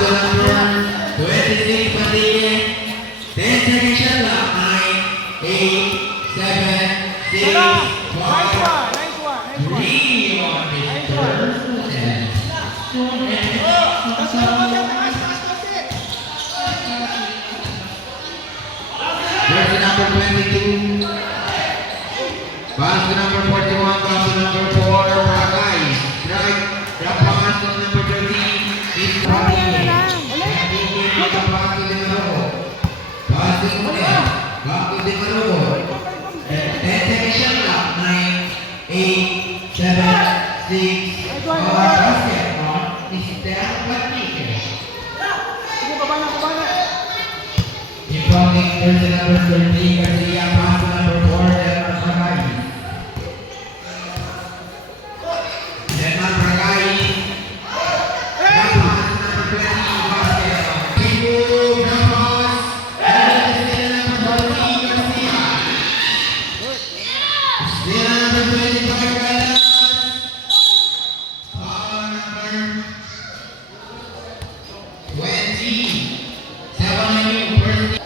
Pass to number 26, Padilla. 10 seconds shot clock. 9, 8, 7, 6, 5, 3 on this turn. Jersey number 22. Pass to number 41, pass to number 4, Bragay. Strike, drop pass to number 13, is Padilla. Pass to the Marogo. Pass to Munel. Back to the Marogo. 10 seconds shot clock. 9, 8, 7, 6, 5, basket on Mr. Padilla. Incoming jersey number 13, Garcia, pass to number 4, Delmar Bragay. Delmar Bragay. Pass to number 20, basket on Pingu, Ramos. Still number 14, Garcia. Still number 25, Galas. Foul number 20. 7 on you, first.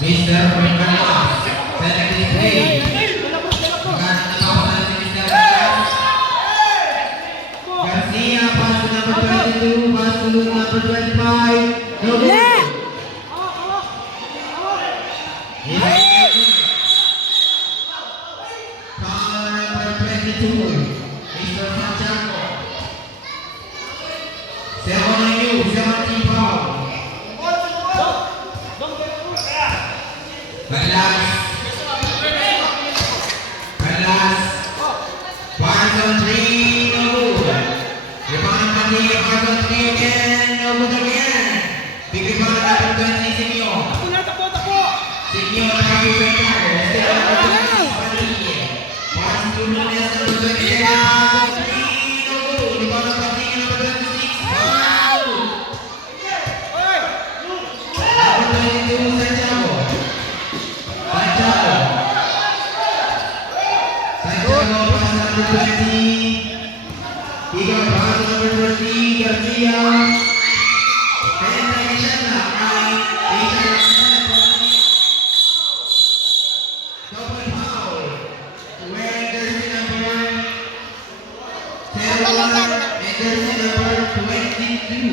Mr. Pringgalas, penalty play. Magkano na pausan si Mr. Pringgalas? Garcia, pass to number 22, pass to number 25. No good. Foul number 22, Mr. Santiago. 7 on you, 17 foul. Balas. Pass on 3, no good. Rebound on Padilla, pass on 3 again, no good again. Big rebound on number 20, Simeon. Simeon, nakapipenta. Still number 20, Padilla. Pass to Nunes, number 20, pass on 3, no good. Rebound on Padilla, number 26, foul. Number 22, Santiago. Santiago, pass number 20. Igor, pass number 20. Garcia. 10 seconds shot clock. 9, 8 seconds. Double foul. Wearing jersey number 31 and jersey number 22.